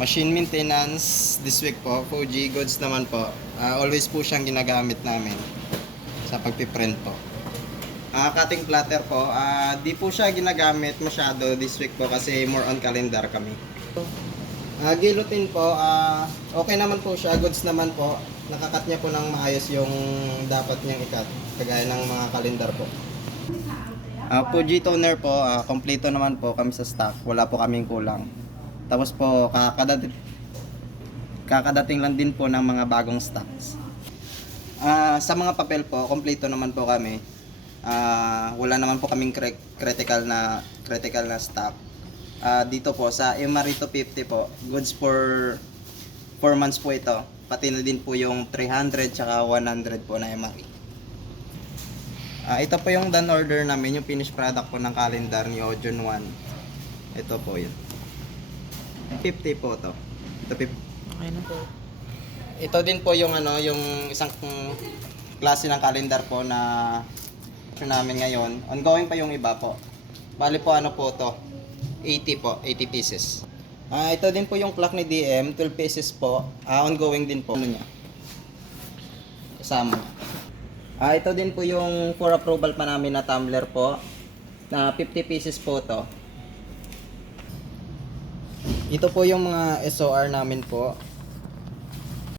Machine maintenance this week po, Fuji goods naman po. Always po siyang ginagamit namin sa pagpiprint po. Cutting platter po, di po siya ginagamit masyado this week po kasi more on calendar kami. Guillotine po, okay naman po siya, goods naman po. Nakakat niya po ng maayos yung dapat niyang ikat, kagaya ng mga calendar po. Fuji toner po, kompleto naman po kami sa stock, wala po kaming kulang. Tapos po, kakadating lang din po ng mga bagong stocks. Sa mga papel po, kompleto naman po kami. Wala naman po kaming critical na stock. Dito po sa MRE 250 po, goods for 4 months po ito. Pati na din po yung 300 tsaka 100 po na MRE. Ito po yung done order namin, yung finished product po ng calendar ni Ojon 1. Ito po yun. 50 po to. Ito 50. Okay na po. Ito din po yung yung isang klase ng calendar po na namin ngayon. Ongoing pa yung iba po. Bali po po to. 80 po, 80 pieces. Ito din po yung clock ni DM, 12 pieces po. Ongoing din po niya. Kasama. Ito din po yung for approval pa namin na tumbler po. Na 50 pieces po to. Ito po yung mga SOR namin po.